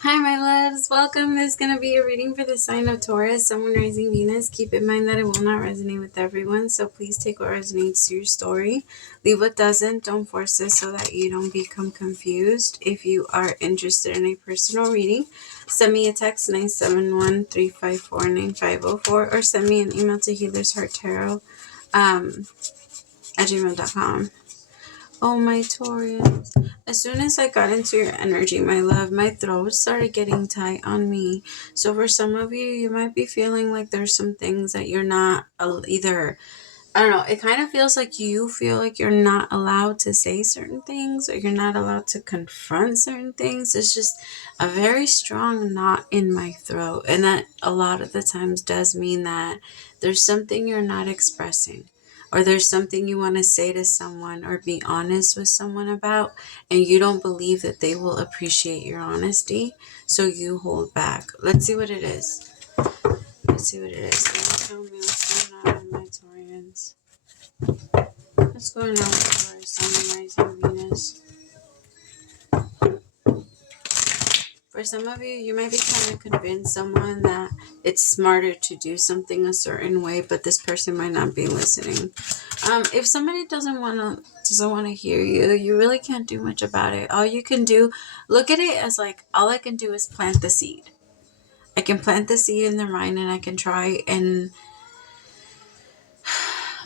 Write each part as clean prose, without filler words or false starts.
Hi, my loves. Welcome. This is going to be a reading for the sign of Taurus, Sun, Moon, Rising, Venus. Keep in mind that it will not resonate with everyone, so please take what resonates to your story. Leave what doesn't. Don't force it so that you don't become confused. If you are interested in a personal reading, send me a text 971-354-9504 or send me an email to HealersHeartTarot at gmail.com. Oh, my Taurus. As soon as I got into your energy, my love, my throat started getting tight on me. So for some of you, you might be feeling like there's some things that you're not either. I don't know. It kind of feels like you feel like you're not allowed to say certain things or you're not allowed to confront certain things. It's just a very strong knot in my throat. And that a lot of the times does mean that there's something you're not expressing, or there's something you want to say to someone or be honest with someone about, and you don't believe that they will appreciate your honesty. So you hold back. Let's see what it is. Let's see what it is. Tell me what's going on with my Taurians. What's going on with Taurus, Sun, Rising, Venus? For some of you, you might be trying to convince someone that it's smarter to do something a certain way, but this person might not be listening. If somebody doesn't want to hear you, you really can't do much about it. All you can do, look at it as like, all I can do is plant the seed. I can plant the seed in their mind, and I can try and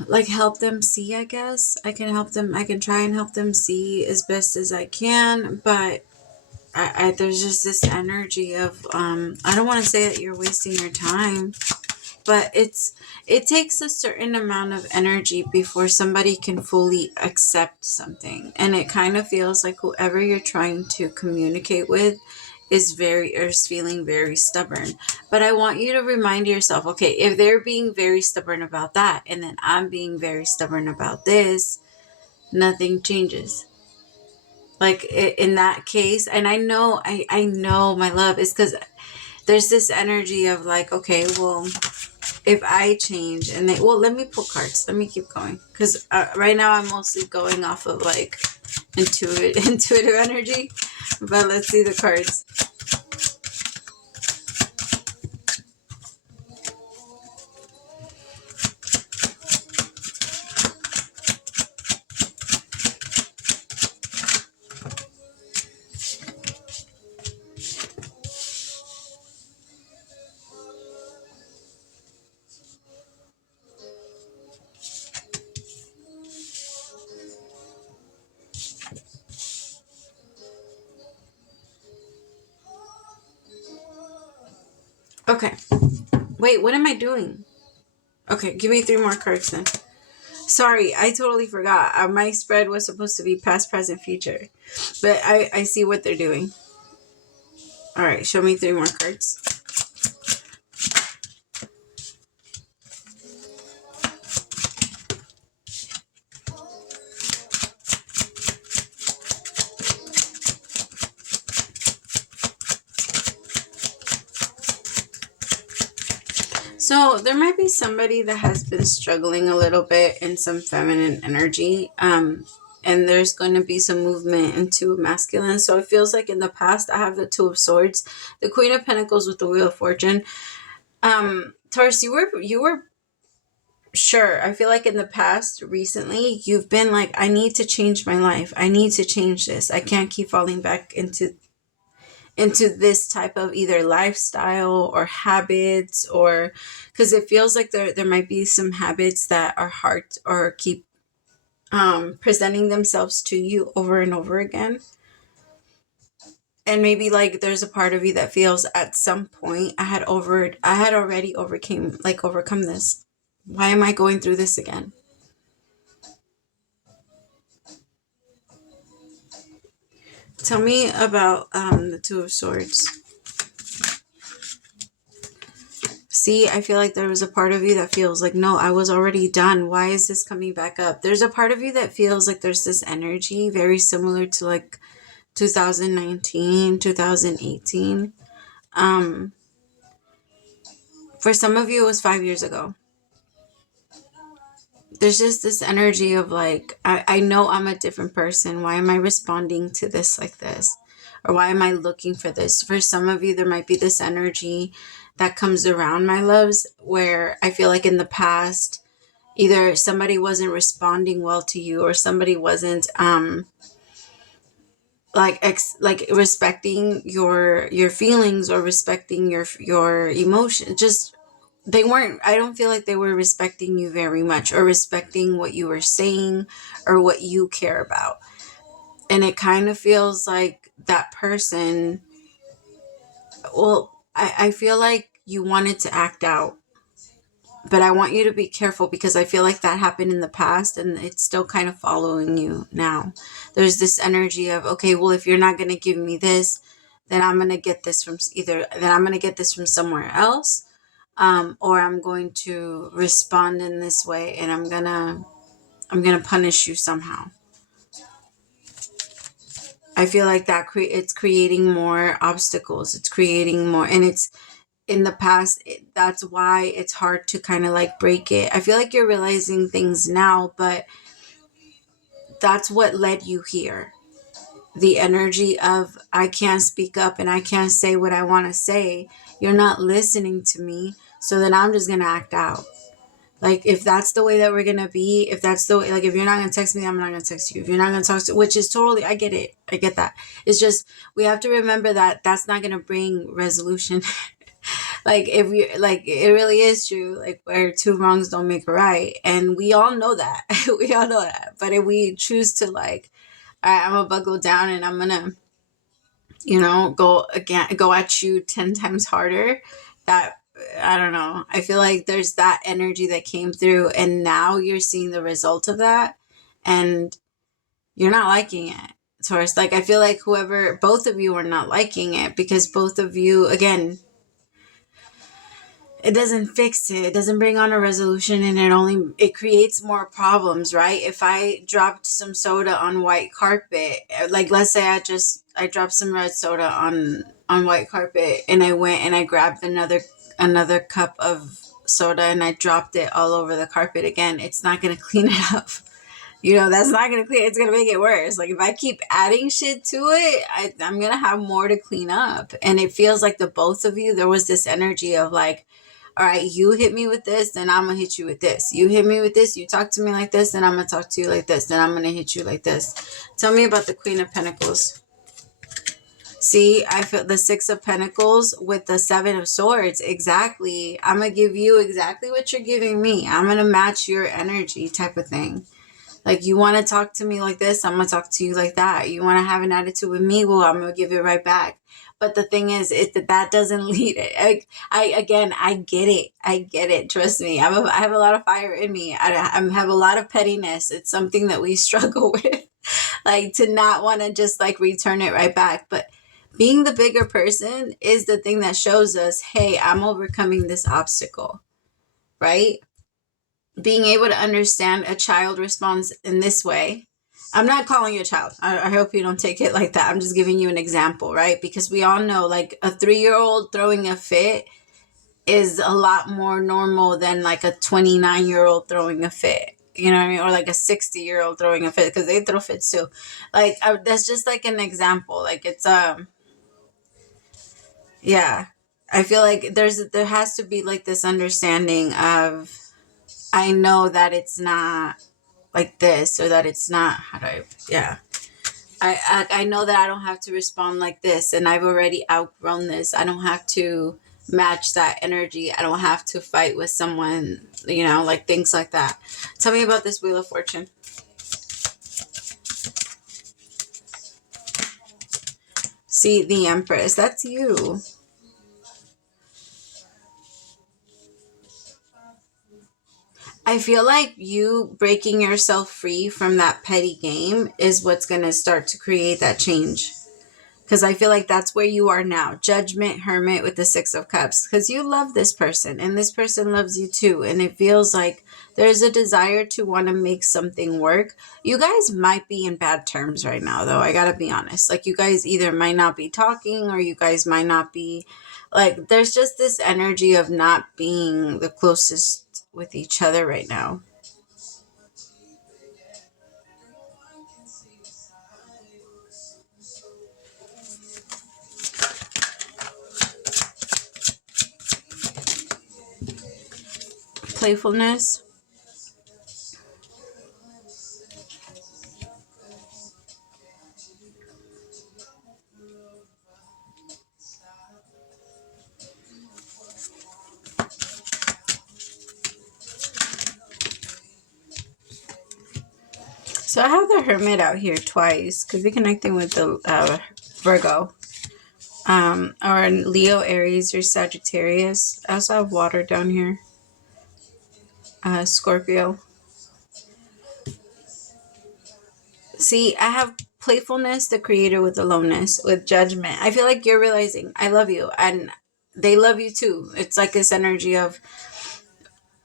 like help them see. I guess I can help them. I can try and help them see as best as I can, but there's just this energy of I don't want to say that you're wasting your time, but it takes a certain amount of energy before somebody can fully accept something, and it kind of feels like whoever you're trying to communicate with is feeling very stubborn. But I want you to remind yourself, okay, if they're being very stubborn about that, and then I'm being very stubborn about this, nothing changes. Like in that case, and I know, my love, is because there's this energy of like, okay, well, if I change and they, well, let me pull cards. Let me keep going. Because right now I'm mostly going off of like intuitive energy. But let's see the cards. Okay. Wait, what am I doing? Okay, give me 3 more cards then. Sorry, I totally forgot. My spread was supposed to be past, present, future. But I see what they're doing. All right, show me 3 more cards. So there might be somebody that has been struggling a little bit in some feminine energy. And there's going to be some movement into masculine. So it feels like in the past, I have the 2 of Swords, the Queen of Pentacles with the Wheel of Fortune. Taurus, you were sure. I feel like in the past, recently, you've been like, I need to change my life. I need to change this. I can't keep falling back into this type of either lifestyle or habits, or because it feels like there might be some habits that are hard or keep presenting themselves to you over and over again. And maybe like there's a part of you that feels at some point I had already overcome this. Why am I going through this again? Tell me about the 2 of Swords. See, I feel like there was a part of you that feels like, no, I was already done. Why is this coming back up? There's a part of you that feels like there's this energy very similar to like 2019, 2018. For some of you, it was 5 years ago. There's just this energy of like, I know I'm a different person. Why am I responding to this like this? Or why am I looking for this? For some of you, there might be this energy that comes around, my loves, where I feel like in the past, either somebody wasn't responding well to you, or somebody wasn't like respecting your feelings, or respecting your emotion. Just they weren't, I don't feel like they were respecting you very much, or respecting what you were saying, or what you care about. And it kind of feels like that person, well, I feel like you wanted to act out, but I want you to be careful, because I feel like that happened in the past and it's still kind of following you now. There's this energy of, okay, well, if you're not going to give me this, then I'm going to get this from somewhere else. Or I'm going to respond in this way, and I'm gonna punish you somehow. I feel like that it's creating more obstacles. It's creating more, and it's in the past. That's why it's hard to kind of like break it. I feel like you're realizing things now, but that's what led you here. The energy of, I can't speak up and I can't say what I want to say. You're not listening to me, so then I'm just gonna act out. Like, if that's the way that we're gonna be, if that's the way, like, if you're not gonna text me, I'm not gonna text you. If you're not gonna talk to, which is totally, I get it. I get that. It's just, we have to remember that that's not gonna bring resolution. Like, if you, like, it really is true, like, where two wrongs don't make a right. And we all know that. We all know that. But if we choose to, like, all right, I'm gonna buckle down and I'm gonna, go at you 10 times harder, that, I don't know, I feel like there's that energy that came through, and now you're seeing the result of that, and you're not liking it, Taurus. Like, I feel like both of you are not liking it, because both of you, again, it doesn't fix it. It doesn't bring on a resolution, and it creates more problems, right? If I dropped some soda on white carpet, like, let's say I dropped some red soda on white carpet, and I went and I grabbed another cup of soda and I dropped it all over the carpet again, it's not going to clean it up. That's not going to clean, it's going to make it worse. Like, if I keep adding shit to it, I'm going to have more to clean up. And it feels like the both of you, there was this energy of like, all right, you hit me with this, then I'm going to hit you with this. You hit me with this, you talk to me like this, then I'm going to talk to you like this, then I'm going to hit you like this. Tell me about the Queen of Pentacles. See, I feel the Six of Pentacles with the Seven of Swords. Exactly. I'm going to give you exactly what you're giving me. I'm going to match your energy, type of thing. Like, you want to talk to me like this, I'm going to talk to you like that. You want to have an attitude with me, well, I'm going to give it right back. But the thing is, that doesn't lead it. I get it. I get it. Trust me. I have a lot of fire in me. I have a lot of pettiness. It's something that we struggle with. Like, to not want to just like return it right back. But being the bigger person is the thing that shows us, hey, I'm overcoming this obstacle, right? Being able to understand a child responds in this way. I'm not calling you a child. I hope you don't take it like that. I'm just giving you an example, right? Because we all know, like, a 3-year-old throwing a fit is a lot more normal than like a 29-year-old throwing a fit. You know what I mean? Or like a 60-year-old throwing a fit, because they throw fits too. Like, that's just like an example. Like, it's yeah. I feel like there has to be like this understanding of, I know that it's not like this, or that it's not, yeah. I know that I don't have to respond like this, and I've already outgrown this. I don't have to match that energy. I don't have to fight with someone, like things like that. Tell me about this Wheel of Fortune. See, the Empress, that's you. I feel like you breaking yourself free from that petty game is what's going to start to create that change. Because I feel like that's where you are now. Judgment, Hermit with the Six of Cups. Because you love this person, and this person loves you too. And it feels like there's a desire to want to make something work. You guys might be in bad terms right now, though. I got to be honest. Like, you guys either might not be talking, or you guys might not be, like, there's just this energy of not being the closest with each other right now. playfulness. So I have the Hermit out here twice. Could be connecting with the Virgo. Or Leo, Aries, or Sagittarius. I also have water down here. Scorpio. See, I have playfulness, the creator, with aloneness, with judgment. I feel like you're realizing I love you and they love you too. It's like this energy of,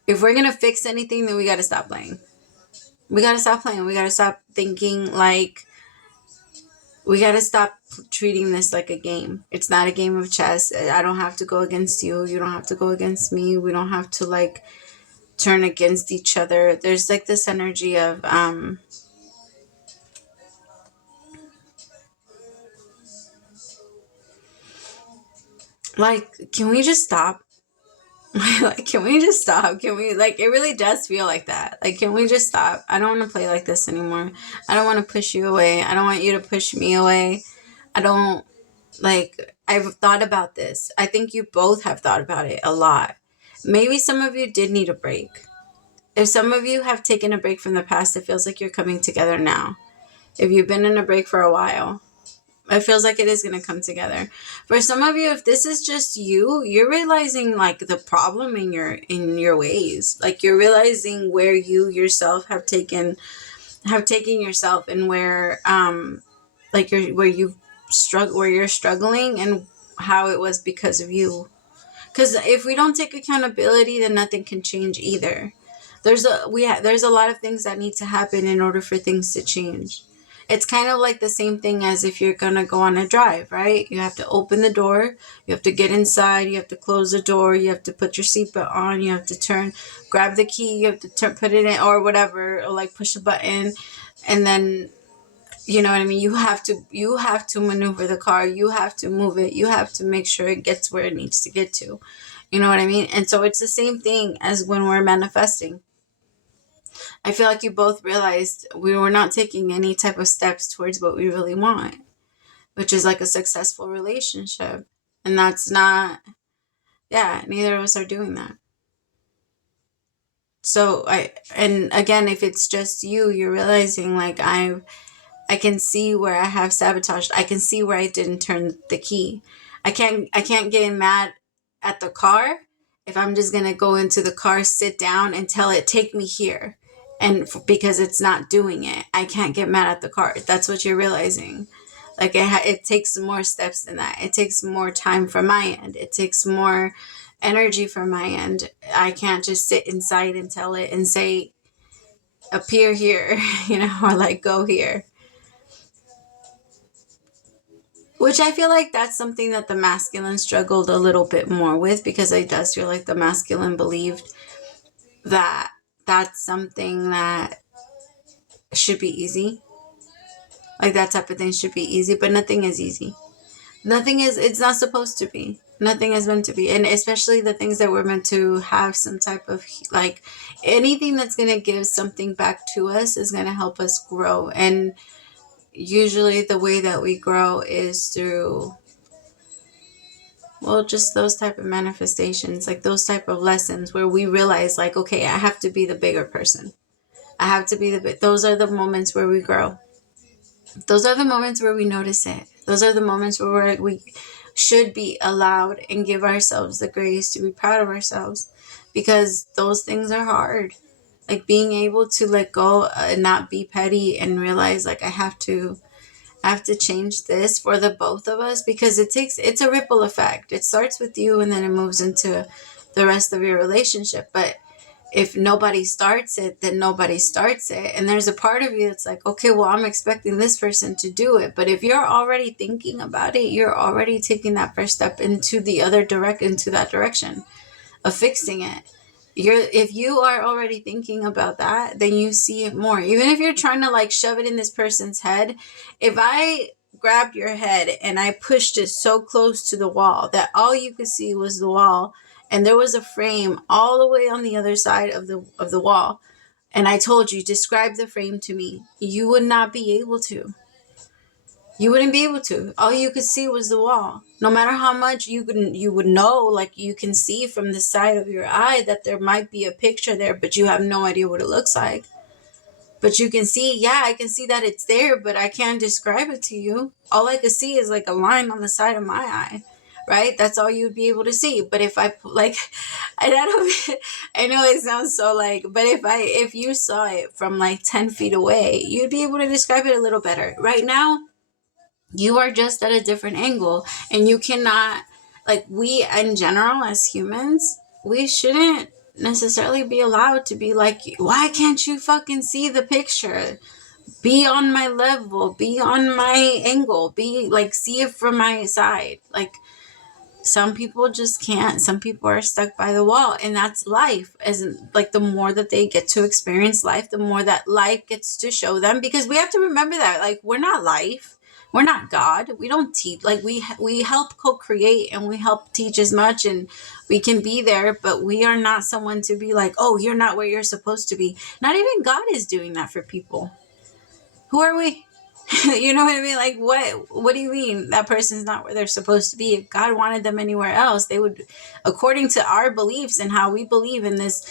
if we're going to fix anything, then we got to stop playing. We got to stop playing. We got to stop thinking like, we got to stop treating this like a game. It's not a game of chess. I don't have to go against you. You don't have to go against me. We don't have to like turn against each other. There's like this energy of, like, can we just stop? Like, can we just stop? Can we, like, it really does feel like that. Like, can we just stop? I don't want to play like this anymore. I don't want to push you away. I don't want you to push me away. I don't, like, I've thought about this. I think you both have thought about it a lot. Maybe some of you did need a break. If some of you have taken a break from the past, it feels like you're coming together now. If you've been in a break for a while, it feels like it is going to come together. For some of you, if this is just you, you're realizing like the problem in your ways. Like you're realizing where you yourself have taken yourself, and where like where you've where you're struggling, and how it was because of you. Because if we don't take accountability, then nothing can change either. There's a lot of things that need to happen in order for things to change. It's kind of like the same thing as if you're going to go on a drive, right? You have to open the door, you have to get inside, you have to close the door, you have to put your seatbelt on, you have to grab the key, you have to put it in, or whatever, or like push a button, and then, you know what I mean? You have to maneuver the car, you have to move it, you have to make sure it gets where it needs to get to. You know what I mean? And so it's the same thing as when we're manifesting. I feel like you both realized we were not taking any type of steps towards what we really want, which is like a successful relationship. And that's not, yeah, neither of us are doing that. So and again, if it's just you, you're realizing like I can see where I have sabotaged. I can see where I didn't turn the key. I can't get mad at the car if I'm just going to go into the car, sit down and tell it, take me here. And because it's not doing it, I can't get mad at the car. That's what you're realizing. Like it takes more steps than that. It takes more time from my end. It takes more energy from my end. I can't just sit inside and tell it and say, appear here, or like go here. Which I feel like that's something that the masculine struggled a little bit more with, because it does feel like the masculine believed that that's something that should be easy. Like that type of thing should be easy, but nothing is easy. It's not supposed to be. Nothing is meant to be. And especially the things that we're meant to have some type of, like, anything that's going to give something back to us is going to help us grow. And usually the way that we grow is through, well, just those type of manifestations, like those type of lessons where we realize like, okay, I have to be the bigger person. I have to be those are the moments where we grow. Those are the moments where we notice it. Those are the moments where we should be allowed and give ourselves the grace to be proud of ourselves, because those things are hard. Like being able to let go and not be petty and realize like I have to change this for the both of us, because it's a ripple effect. It starts with you and then it moves into the rest of your relationship. But if nobody starts it, then nobody starts it. And there's a part of you that's like, okay, well, I'm expecting this person to do it. But if you're already thinking about it, you're already taking that first step into that direction of fixing it. If you are already thinking about that, then you see it more. Even if you're trying to like shove it in this person's head, if I grabbed your head and I pushed it so close to the wall that all you could see was the wall, and there was a frame all the way on the other side of the wall, and I told you, describe the frame to me, you would not be able to. You wouldn't be able to. All you could see was the wall. No matter how much you would know, like you can see from the side of your eye that there might be a picture there, but you have no idea what it looks like. But you can see, yeah, I can see that it's there, but I can't describe it to you. All I could see is like a line on the side of my eye, right? That's all you'd be able to see. But if I like, I don't, I know it sounds so like, but if you saw it from like 10 feet away, you'd be able to describe it a little better. Right now, you are just at a different angle, and you cannot, like, we in general as humans, we shouldn't necessarily be allowed to be like, why can't you fucking see the picture? Be on my level, be on my angle, be like, see it from my side. Like, some people just can't. Some people are stuck by the wall, and that's life. As like, the more that they get to experience life, the more that life gets to show them, because we have to remember that, like, we're not life. We're not God. We don't teach. Like, we help co-create, and we help teach as much, and we can be there, but we are not someone to be like, oh, you're not where you're supposed to be. Not even God is doing that for people. Who are we? You know what I mean? Like, what do you mean that person's not where they're supposed to be? If God wanted them anywhere else, they would, according to our beliefs and how we believe in this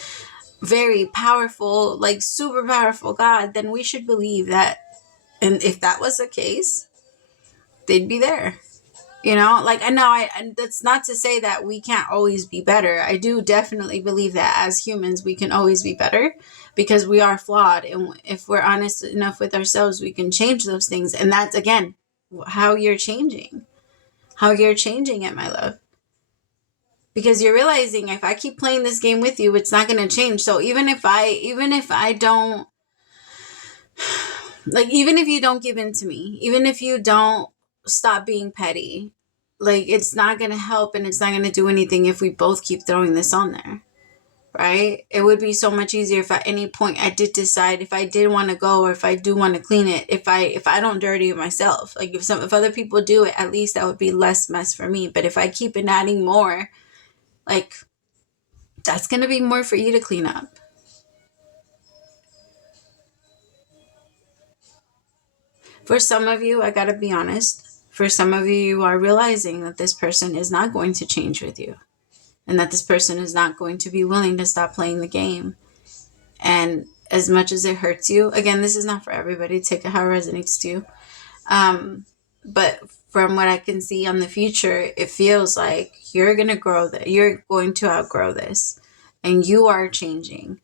very powerful, like super powerful God, then we should believe that. And if that was the case, they'd be there. You know, like, I know, and that's not to say that we can't always be better. I do definitely believe that as humans, we can always be better, because we are flawed. And if we're honest enough with ourselves, we can change those things. And that's, again, how you're changing it, my love. Because you're realizing, if I keep playing this game with you, it's not going to change. So even if I don't, like, even if you don't give in to me, even if you don't stop being petty, like, it's not going to help, and it's not going to do anything if we both keep throwing this on there, right? It would be so much easier if at any point I did decide if I did want to go, or if I do want to clean it, if I don't dirty it myself. Like, if other people do it, at least that would be less mess for me. But if I keep adding more, like, that's going to be more for you to clean up. For some of you, I gotta be honest, for some of you, you are realizing that this person is not going to change with you, and that this person is not going to be willing to stop playing the game. And as much as it hurts you, again, this is not for everybody, take it how it resonates to you. But from what I can see on the future, it feels like you're going to outgrow this, and you are changing.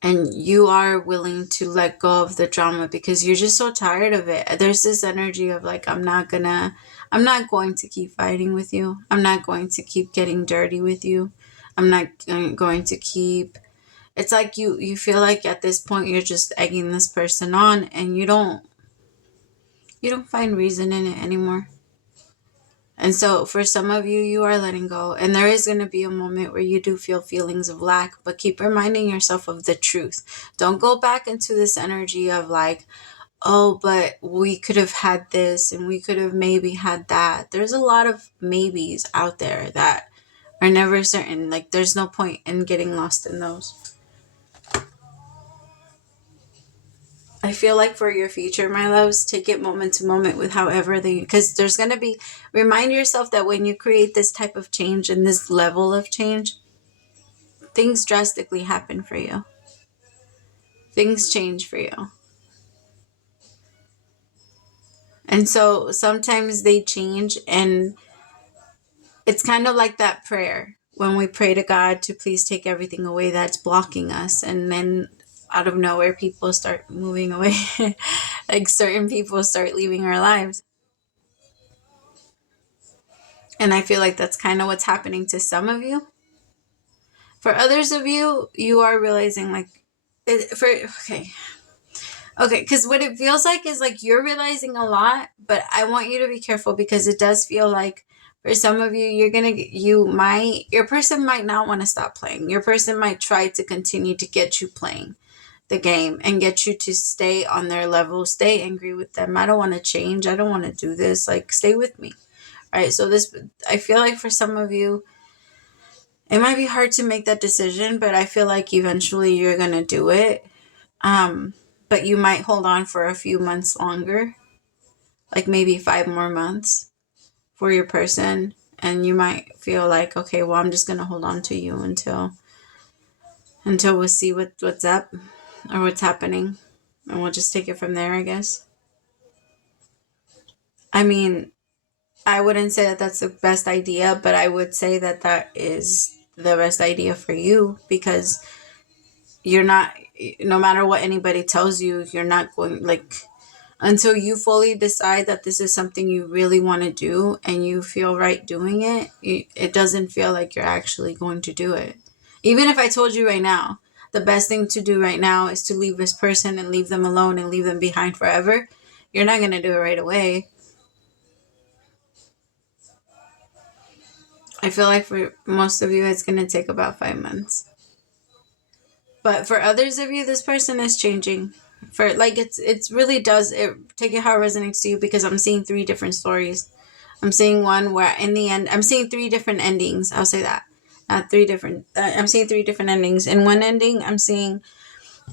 And you are willing to let go of the drama, because you're just so tired of it. There's this energy of like, I'm not going to keep fighting with you. I'm not going to keep getting dirty with you. I'm not going to keep, it's like you feel like at this point you're just egging this person on, and you don't find reason in it anymore. And so for some of you, you are letting go. And there is going to be a moment where you do feel feelings of lack, but keep reminding yourself of the truth. Don't go back into this energy of like, oh, but we could have had this, and we could have maybe had that. There's a lot of maybes out there that are never certain. Like, there's no point in getting lost in those. I feel like for your future, my loves, take it moment to moment with however because there's going to be, remind yourself that when you create this type of change and this level of change, things drastically happen for you. Things change for you. And so sometimes they change, and it's kind of like that prayer when we pray to God to please take everything away that's blocking us. And then out of nowhere, people start moving away. Like, certain people start leaving our lives. And I feel like that's kind of what's happening to some of you. For others of you, you are realizing like, okay, because what it feels like is like you're realizing a lot, but I want you to be careful, because it does feel like for some of you, your person might not want to stop playing. Your person might try to continue to get you playing the game and get you to stay on their level, stay angry with them. I don't want to change. I don't want to do this. Like, stay with me. Right. So I feel like for some of you, It might be hard to make that decision, but I feel like eventually you're going to do it. But you might hold on for a few months longer, like maybe 5 more months for your person. And you might feel like, okay, well, I'm just going to hold on to you until we see what's up or what's happening. And we'll just take it from there, I guess. I mean, I wouldn't say that that's the best idea, but I would say that that is the best idea for you, because you're not, no matter what anybody tells you, you're not going, like, until you fully decide that this is something you really want to do and you feel right doing it, it doesn't feel like you're actually going to do it. Even if I told you right now, the best thing to do right now is to leave this person and leave them alone and leave them behind forever, you're not going to do it right away. I feel like for most of you, it's going to take about 5 months. But for others of you, this person is changing. For like, it's really does, it take it how it resonates to you, because I'm seeing 3 different stories. I'm seeing one where in the end, I'm seeing 3 different endings. I'll say that. Not 3 different, I'm seeing 3 different endings. In one ending, I'm seeing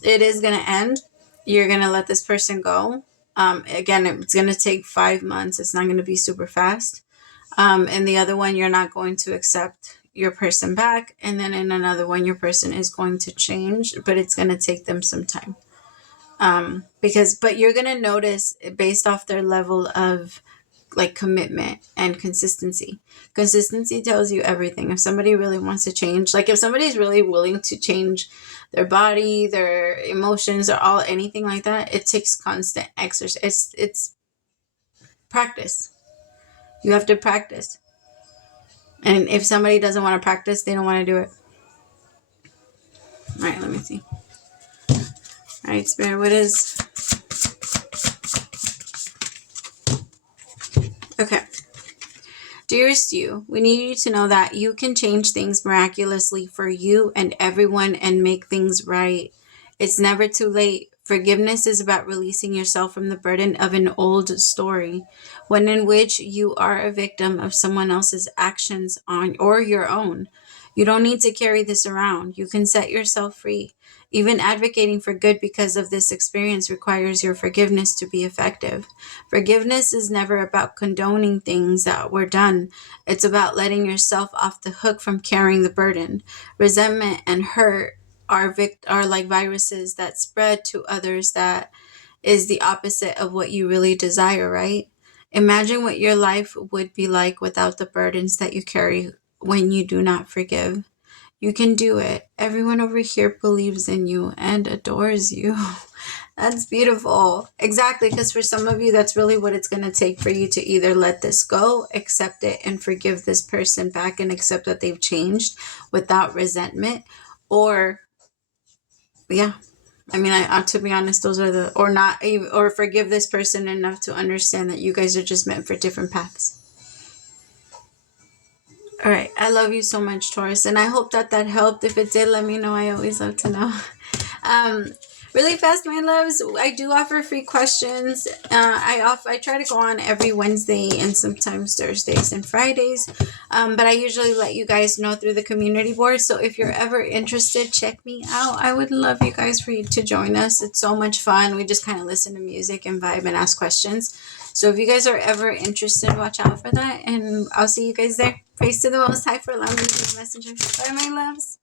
it is going to end. You're going to let this person go. Again, it's going to take 5 months. It's not going to be super fast. And the other one, you're not going to accept your person back. And then in another one, your person is going to change, but it's going to take them some time. But you're going to notice based off their level of like commitment and consistency. Consistency tells you everything. If somebody really wants to change, like if somebody's really willing to change their body, their emotions, or anything like that, it takes constant exercise. It's practice. You have to practice. And if somebody doesn't want to practice, they don't want to do it. All right, let me see. All right, Spirit, what is... Okay. Dearest you, we need you to know that you can change things miraculously for you and everyone and make things right. It's never too late. Forgiveness is about releasing yourself from the burden of an old story, one in which you are a victim of someone else's actions on or your own. You don't need to carry this around. You can set yourself free. Even advocating for good because of this experience requires your forgiveness to be effective. Forgiveness is never about condoning things that were done. It's about letting yourself off the hook from carrying the burden. Resentment and hurt are like viruses that spread to others. That is the opposite of what you really desire, right? Imagine what your life would be like without the burdens that you carry when you do not forgive. You can do it. Everyone over here believes in you and adores you. That's beautiful. Exactly, because for some of you, that's really what it's going to take for you to either let this go, accept it, and forgive this person back and accept that they've changed without resentment, or, yeah. I mean, to be honest, those are the, or not, or forgive this person enough to understand that you guys are just meant for different paths. All right. I love you so much, Taurus. And I hope that helped. If it did, let me know. I always love to know. Really fast, my loves, I do offer free questions. I try to go on every Wednesday and sometimes Thursdays and Fridays. But I usually let you guys know through the community board. So if you're ever interested, check me out. I would love you guys for you to join us. It's so much fun. We just kind of listen to music and vibe and ask questions. So if you guys are ever interested, watch out for that. And I'll see you guys there. Praise to the Most High for allowing me to be a messenger. Bye, my loves.